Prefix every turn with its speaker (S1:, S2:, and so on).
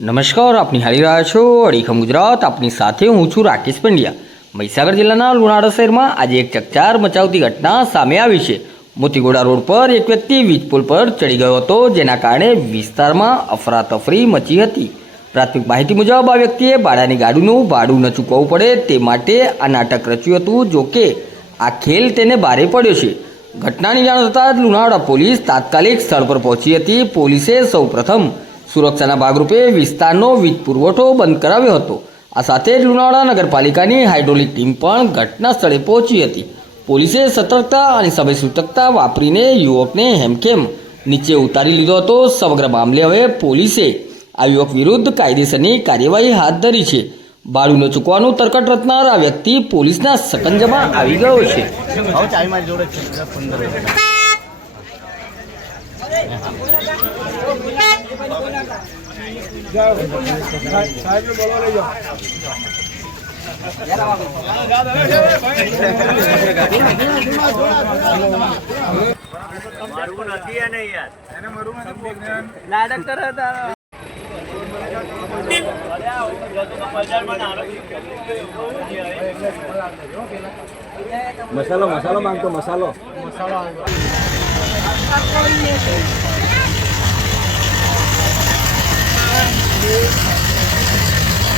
S1: નમસ્કાર, આપની હાલી રહ્યા છો, અડીખમ ગુજરાત, આપની સાથે હું છું રાકેશ પંડ્યા. મહીસાગર જિલ્લાના લુણાવાડા શહેરમાં આજે એક ચકચાર મચાવતી ઘટના સામે આવી છે. મોતીગોડા રોડ પર એક વ્યક્તિ વીજ પુલ પર ચડી ગયો હતો, જેના કારણે વિસ્તારમાં અફરાતફરી મચી હતી. પ્રાથમિક માહિતી મુજબ, આ વ્યક્તિએ ભાડાની ગાડીનું ભાડું ન ચૂકવવું પડે તે માટે આ નાટક રચ્યું હતું, જો કે આ ખેલ તેને ભારે પડ્યો છે. ઘટનાની જાણ થતાં લુણાવાડા પોલીસ તાત્કાલિક સ્થળ પર પહોંચી હતી. પોલીસે સૌપ્રથમ સુરક્ષાના ભાગરૂપે વિસ્તારનો વીજ પુરવઠો બંધ કરાવ્યો હતો. આ સાથે જ લુણાવાડા નગરપાલિકાની હાઇડ્રોલિક ટીમ પણ ઘટના સ્થળે પહોંચી હતી. પોલીસે સતર્કતા અને સમય સૂચકતા વાપરીને યુવકને હેમખેમ નીચે ઉતારી લીધો હતો. સમગ્ર મામલે હવે પોલીસે આ યુવક વિરુદ્ધ કાયદેસરની કાર્યવાહી હાથ ધરી છે. ભાડું ન ચૂકવાનું તરકટ રચનાર આ વ્યક્તિ પોલીસના સકંજામાં આવી ગયો છે.
S2: હવે ચાવી મારી જોડે જ છે બધા પંદર
S3: મસાલો મસાલો માંગતો મસાલો
S2: મસાલો.